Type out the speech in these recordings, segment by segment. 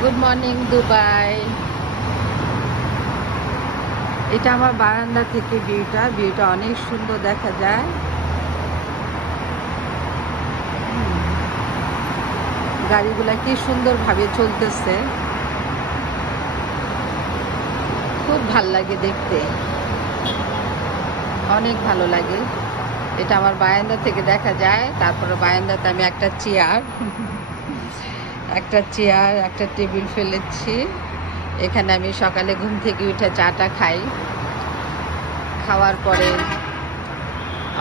Good morning Dubai. এটা আমার বারান্দা থেকে ভিউটা অনেক সুন্দর দেখা যায়। গাড়িগুলা কি সুন্দরভাবে চলতেছে, খুব ভাল লাগে দেখতে, অনেক ভালো লাগে। এটা আমার বারান্দা থেকে দেখা যায়। তারপরে বারান্দাতে আমি একটা চেয়ার একটা টেবিল ফেলেছি। এখানে আমি সকালে ঘুম থেকে উঠে চাটা খাই। খাওয়ার পরে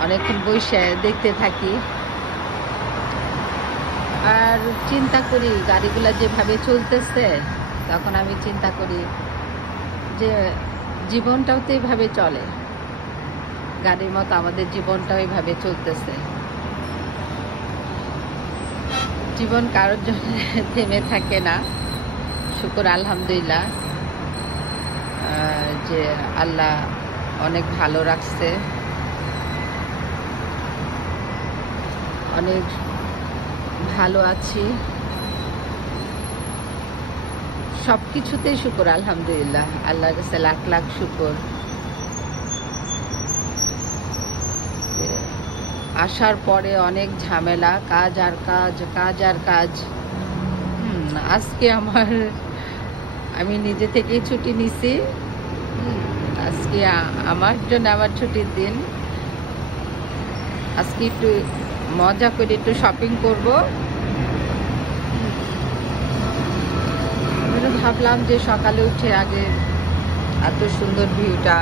অনেকক্ষণ বসে দেখতে থাকি আর চিন্তা করি গাড়িগুলা যেভাবে চলতেছে। তখন আমি চিন্তা করি যে জীবনটাও তো এইভাবে চলে, গাড়ির মতো আমাদের জীবনটাও এইভাবে চলতেছে। জীবন কারোর জন্য থেমে থাকে না। শুকর আলহামদুলিল্লাহ যে আল্লাহ অনেক ভালো রাখছে, অনেক ভালো আছি, সব কিছুতেই শুকর আলহামদুলিল্লাহ। আল্লাহর কাছে লাখ লাখ শুকর। আসার পরে অনেক ঝামেলা, কাজ আর কাজ। আজকে আমি নিজে থেকেই ছুটি নিছি। আজকে আমার জন্য আমার ছুটির দিন। আজকে একটু মজা করে একটু শপিং করব। ভাবলাম যে সকালে উঠে আগে এত সুন্দর ভিউটা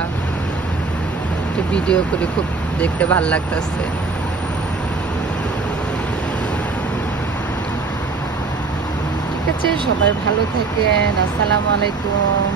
একটু ভিডিও করে, খুব দেখতে ভালো লাগতেছে। ঠিক আছে, সবাই ভালো থাকেন। আসসালামু আলাইকুম।